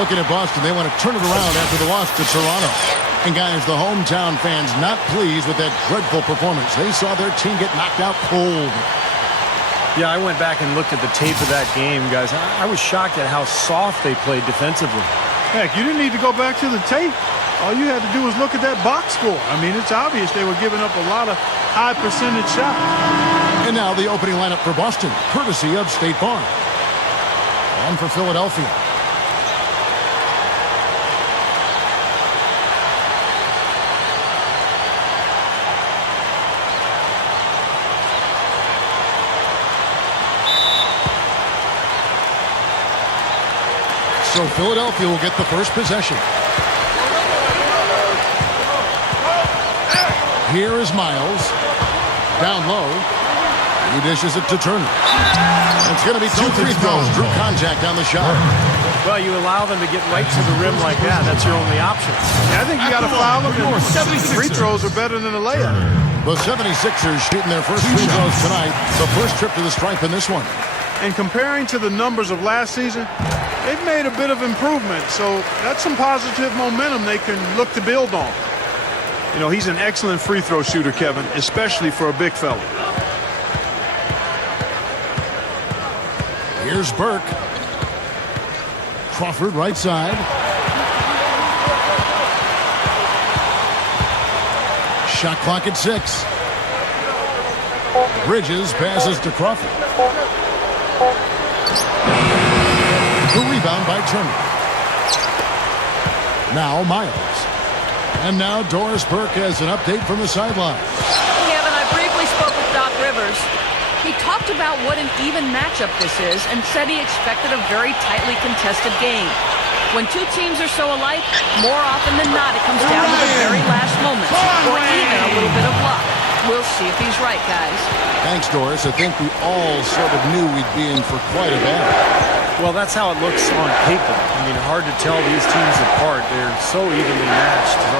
Looking at Boston, they want to turn it around after the loss to Toronto. And guys, the hometown fans not pleased with that dreadful performance. They saw their team get knocked out cold. Yeah, I went back and looked at the tape of that game, guys. I was shocked at how soft they played defensively. Heck, you didn't need to go back to the tape. All you had to do was look at that box score. I mean, it's obvious they were giving up a lot of high percentage shots. And now the opening lineup for Boston, courtesy of State Farm. And for Philadelphia. So Philadelphia will get the first possession. Here is Miles. Down low. He dishes it to Turner. It's going to be 2 free throws. Drew contact on the shot. Well, you allow them to get right to the rim like that. That's your only option. Yeah, I think you got to foul them. Free throws are better than a layup. The 76ers shooting their first free throws tonight. The first trip to the stripe in this one. And comparing to the numbers of last season, they've made a bit of improvement. So that's some positive momentum they can look to build on. You know, he's an excellent free throw shooter, Kevin, especially for a big fella. Here's Burke. Crawford right side. Shot clock at 6. Bridges passes to Crawford. The rebound by Turner. Now Miles. And now Doris Burke has an update from the sideline. Kevin, I briefly spoke with Doc Rivers. He talked about what an even matchup this is and said he expected a very tightly contested game. When two teams are so alike, more often than not it comes down to the very last moments or even a little bit of luck. We'll see if he's right, guys. Thanks, Doris. I think we all sort of knew we'd be in for quite a battle. Well, that's how it looks on paper. I mean, hard to tell these teams apart. They're so evenly matched. So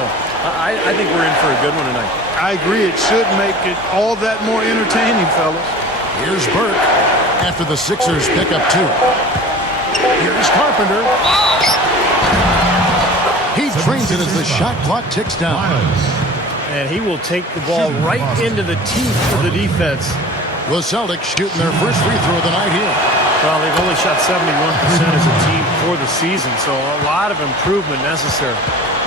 I think we're in for a good one tonight. I agree. It should make it all that more entertaining, fellas. Here's Burke after the Sixers pick up 2. Here's Carpenter. He drains it as the shot clock ticks down. And he will take the ball right into the teeth of the defense. The Celtics shooting their first free throw of the night here. Well, they've only shot 71% as a team for the season, so a lot of improvement necessary.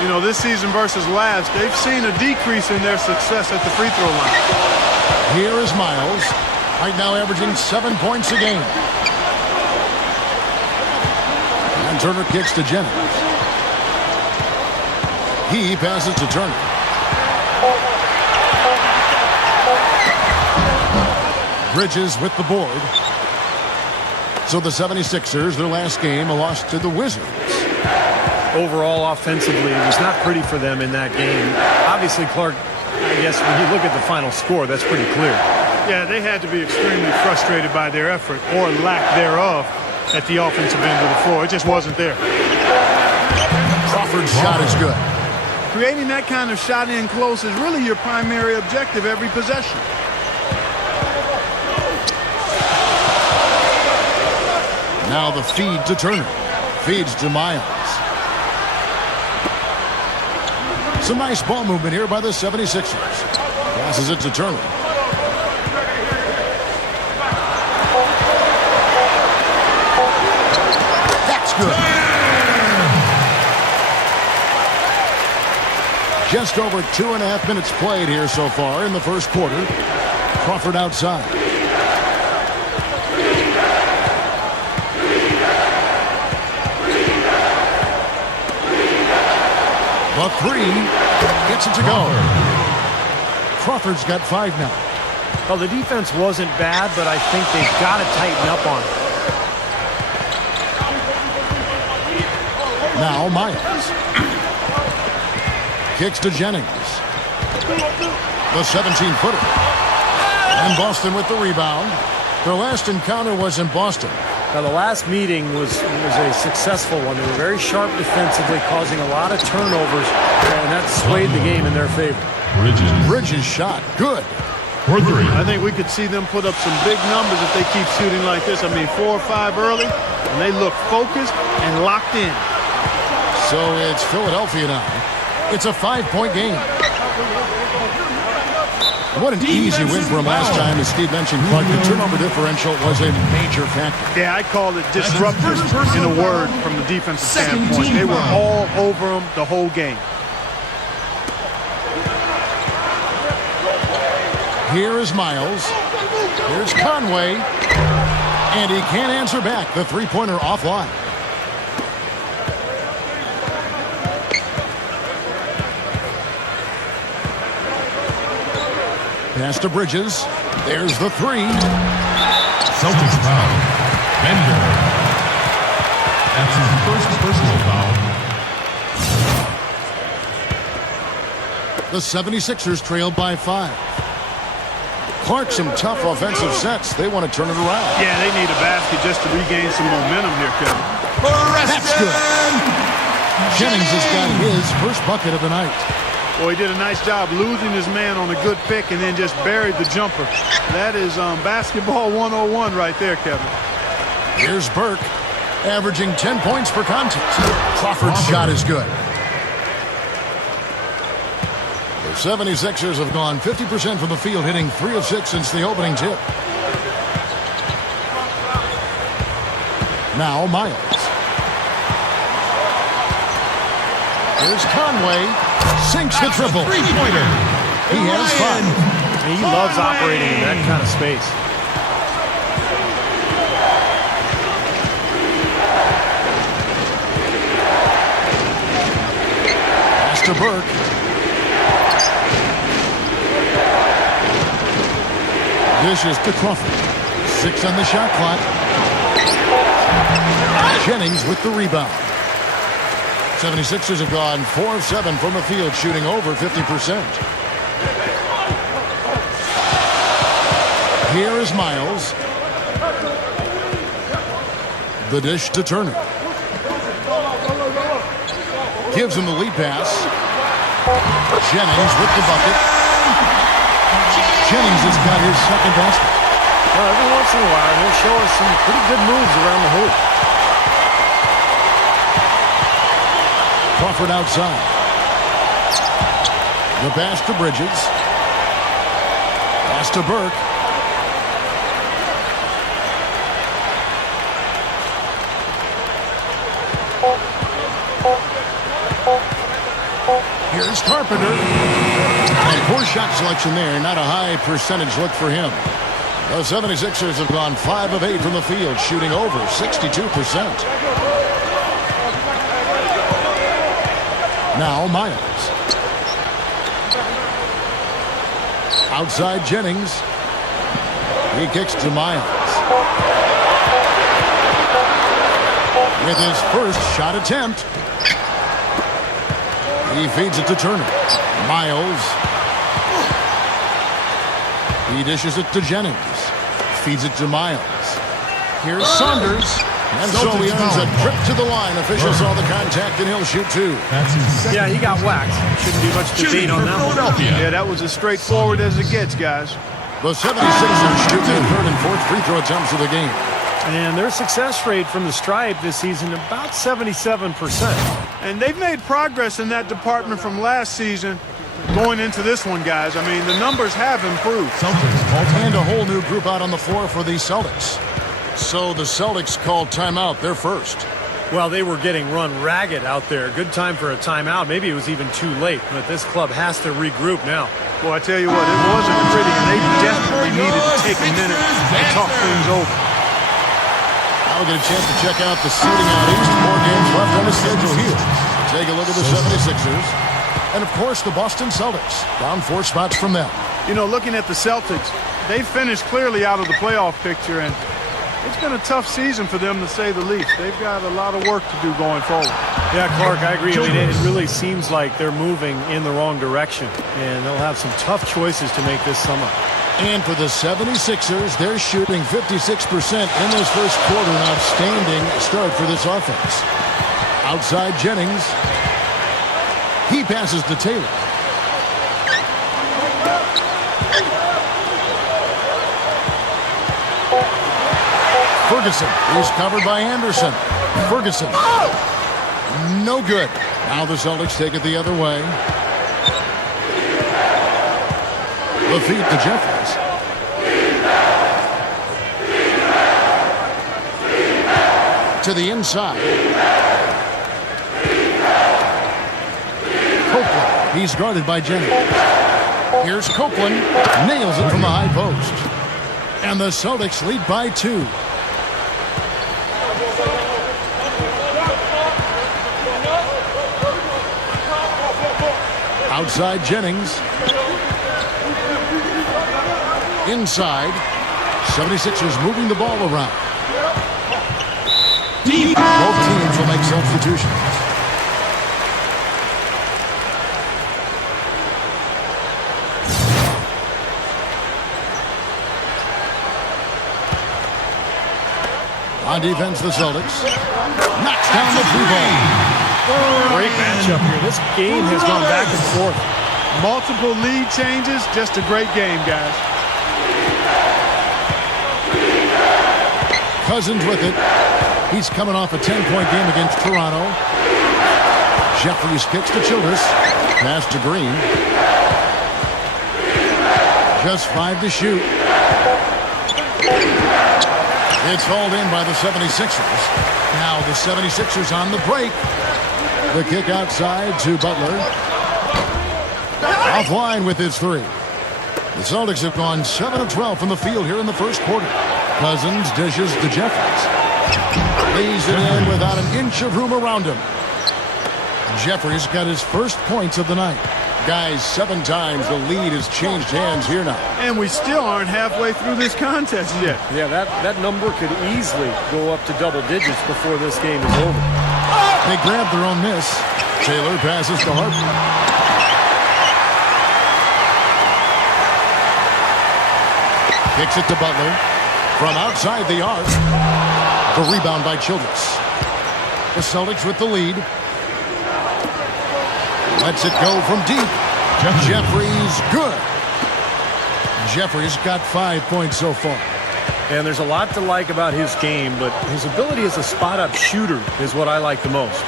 You know, this season versus last, they've seen a decrease in their success at the free throw line. Here is Miles, right now averaging 7 points a game. And Turner kicks to Jennings. He passes to Turner. Bridges with the board. So the 76ers, their last game, a loss to the Wizards. Overall, offensively, it was not pretty for them in that game. Obviously, Clark, I guess when you look at the final score, that's pretty clear. Yeah, they had to be extremely frustrated by their effort or lack thereof at the offensive end of the floor. It just wasn't there. Crawford's shot is good. Creating that kind of shot in close is really your primary objective every possession. Now the feed to Turner. Feeds to Miles. Some nice ball movement here by the 76ers. Passes it to Turner. That's good. Just over 2.5 minutes played here so far in the first quarter. Crawford outside. The 3 gets it to go. Crawford's got 5 now. Well, the defense wasn't bad, but I think they've got to tighten up on it. Now Miles. Kicks to Jennings. The 17-footer. And Boston with the rebound. Their last encounter was in Boston. Now, the last meeting was a successful one. They were very sharp defensively, causing a lot of turnovers, and that swayed the game in their favor. Bridges shot. Good. For 3. I think we could see them put up some big numbers if they keep shooting like this. I mean, 4 or 5 early, and they look focused and locked in. So it's Philadelphia now. It's a 5-point game. What an easy win for him last time, as Steve mentioned, Clark. The turnover differential was a major factor. Yeah, I called it disruptive in a word from the defensive standpoint. They were all over him the whole game. Here is Miles. Here's Conway. And he can't answer back. The three-pointer offline. Pass to Bridges. There's the three. Celtics foul. Bender. That's his first personal foul. The 76ers trailed by 5. Clark, some tough offensive sets. They want to turn it around. Yeah, they need a basket just to regain some momentum here, Kevin. That's good. Jennings has got his first bucket of the night. Well, he did a nice job losing his man on a good pick and then just buried the jumper. That is basketball 101 right there, Kevin. Here's Burke, averaging 10 points per contest. Crawford's shot is good. The 76ers have gone 50% from the field, hitting 3 of 6 since the opening tip. Now Miles. Here's Conway. Sinks the triple. Three-pointer. He has 5. He loves operating in that kind of space. Pass to Burke. Dishes to Crawford. 6 on the shot clock. Jennings with the rebound. 76ers have gone 4 of 7 from the field, shooting over 50%. Here is Miles. The dish to Turner. Gives him the lead pass. Jennings with the bucket. Jennings has got his second basket. Well, every once in a while, he'll show us some pretty good moves around the hoop. Crawford outside. The pass to Bridges. Pass to Burke. Here's Carpenter. And poor shot selection there. Not a high percentage look for him. The 76ers have gone 5 of 8 from the field, shooting over 62%. Now Miles. Outside Jennings. He kicks to Miles. With his first shot attempt. He feeds it to Turner. Miles. He dishes it to Jennings. Feeds it to Miles. Here's Saunders. And so he earns a trip to the line. Officials saw the contact, and he'll shoot 2. Yeah, he got whacked. Shouldn't be much debate on that one. Yeah, that was as straightforward as it gets, guys. The 76ers shoot their third and fourth free throw attempts of the game. And their success rate from the stripe this season, about 77%. And they've made progress in that department from last season going into this one, guys. I mean, the numbers have improved. And a whole new group out on the floor for the Celtics. So the Celtics called timeout. They're first. Well, they were getting run ragged out there. Good time for a timeout. Maybe it was even too late, but this club has to regroup now. Well, I tell you what, it wasn't pretty, and they desperately needed to take a minute and talk things over. Now we'll get a chance to check out the seating out east. 4 games left on the schedule here. Take a look at the 76ers. And, of course, the Boston Celtics. Down 4 spots from them. You know, looking at the Celtics, they finished clearly out of the playoff picture, and it's been a tough season for them, to say the least. They've got a lot of work to do going forward. Yeah, Clark, I agree. I mean, it really seems like they're moving in the wrong direction, and they'll have some tough choices to make this summer. And for the 76ers, they're shooting 56% in this first quarter. An outstanding start for this offense. Outside Jennings. He passes to Taylor. Ferguson is covered by Anderson. Ferguson No good. Now the Celtics take it the other way. The feed to Jeffries. To the inside. Copeland. He's guarded by Jennings. Here's Copeland. Nails it from the high post. And the Celtics lead by 2. Outside Jennings. Inside. 76ers moving the ball around. Both teams will make substitutions. On defense, the Celtics. Knocks down the free ball. Great matchup here. This game has gone back and forth. Multiple lead changes. Just a great game, guys. Cousins with it. He's coming off a 10-point game against Toronto. Jeffries kicks to Childress. Pass to Green. Just 5 to shoot. It's hauled in by the 76ers. Now the 76ers on the break. The kick outside to Butler. Offline with his 3. The Celtics have gone 7 of 12 from the field here in the first quarter. Cousins dishes to Jeffries. Lays it in without an inch of room around him. Jeffries got his first points of the night. Guys, 7 times the lead has changed hands here now. And we still aren't halfway through this contest yet. Yeah, that number could easily go up to double digits before this game is over. They grab their own miss. Taylor passes to Harper. Kicks it to Butler. From outside the arc. The rebound by Childress. The Celtics with the lead. Lets it go from deep. Jeffries good. Jeffries got 5 points so far. And there's a lot to like about his game, but his ability as a spot-up shooter is what I like the most.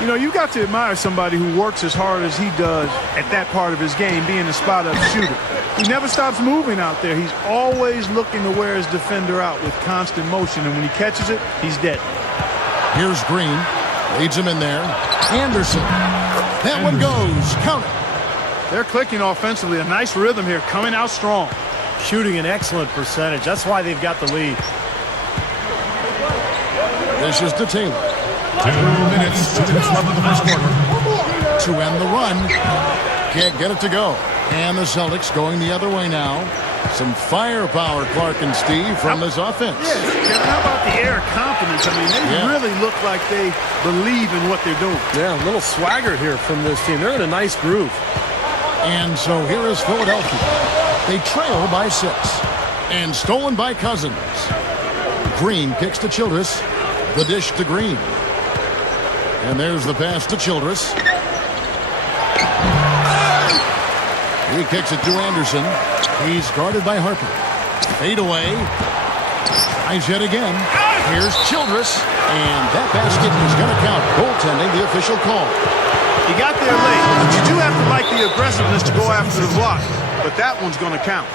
You know, you got to admire somebody who works as hard as he does at that part of his game, being a spot-up shooter. He never stops moving out there. He's always looking to wear his defender out with constant motion, and when he catches it, he's dead. Here's Green. Leads him in there. Anderson. That one goes. Count it. They're clicking offensively. A nice rhythm here, coming out strong. Shooting an excellent percentage. That's why they've got the lead. This is to Taylor. 2 minutes left in the first quarter. To end the run. Can't get it to go. And the Celtics going the other way now. Some firepower, Clark and Steve, from this offense. Yeah, Kevin, how about the air of confidence? I mean, they really look like they believe in what they're doing. Yeah, a little swagger here from this team. They're in a nice groove. And so here is Philadelphia. They trail by 6. And stolen by Cousins. Green kicks to Childress. The dish to Green. And there's the pass to Childress. He kicks it to Anderson. He's guarded by Harper. Fade away. Tries yet again. Here's Childress. And that basket is going to count. Goaltending, the official call. You got there late, but you do have to like the aggressiveness to go after the block. But that one's going to count.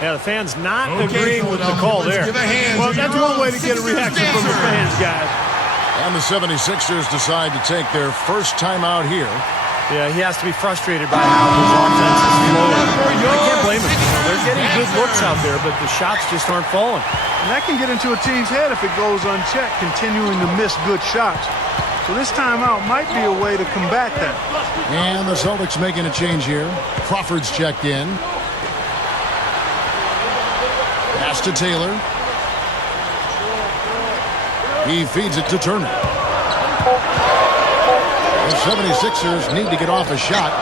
Yeah, the fans not agreeing with the call there. Well, that's one way to get a reaction from the fans, guys. And the 76ers decide to take their first timeout here. Yeah, he has to be frustrated by how his offense is flowing. I can't blame him. They're getting good looks out there, but the shots just aren't falling. And that can get into a team's head if it goes unchecked, continuing to miss good shots. So this timeout might be a way to combat that. And the Celtics making a change here. Crawford's checked in. Pass to Taylor. He feeds it to Turner. The 76ers need to get off a shot.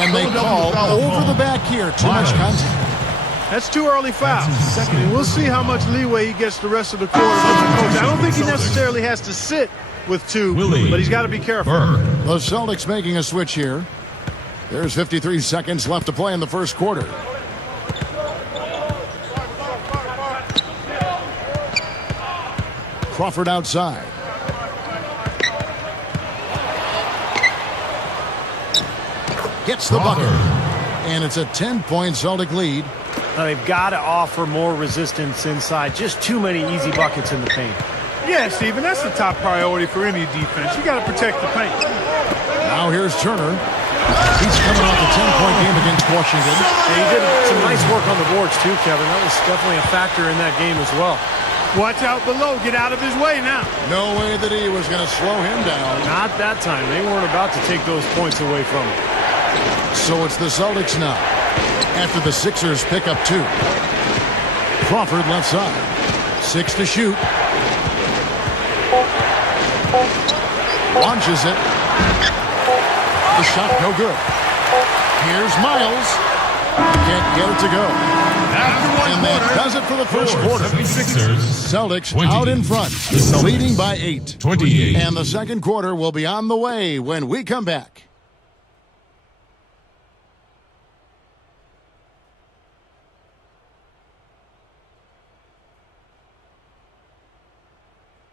And they call over the back here. Too much contact. That's too early foul. And we'll see how much leeway he gets the rest of the quarter. I don't think he necessarily has to sit with 2, but he's got to be careful. The Celtics making a switch here. There's 53 seconds left to play in the first quarter. Crawford outside. hits the bucket. And it's a 10-point Celtic lead. Now they've got to offer more resistance inside. Just too many easy buckets in the paint. Yeah, Steven, that's the top priority for any defense. You got to protect the paint. Now here's Turner. He's coming off a 10-point game against Washington. And he did some nice work on the boards too, Kevin. That was definitely a factor in that game as well. Watch out below. Get out of his way now. No way that he was going to slow him down. Not that time. They weren't about to take those points away from him. So it's the Celtics now. After the Sixers pick up 2. Crawford left side. 6 to shoot. Launches it. The shot no good. Here's Miles. Can't get it to go. And that does it for the first quarter. 76ers. Celtics 20. out in front, The Celtics. leading by 8. 28. And the second quarter will be on the way when we come back.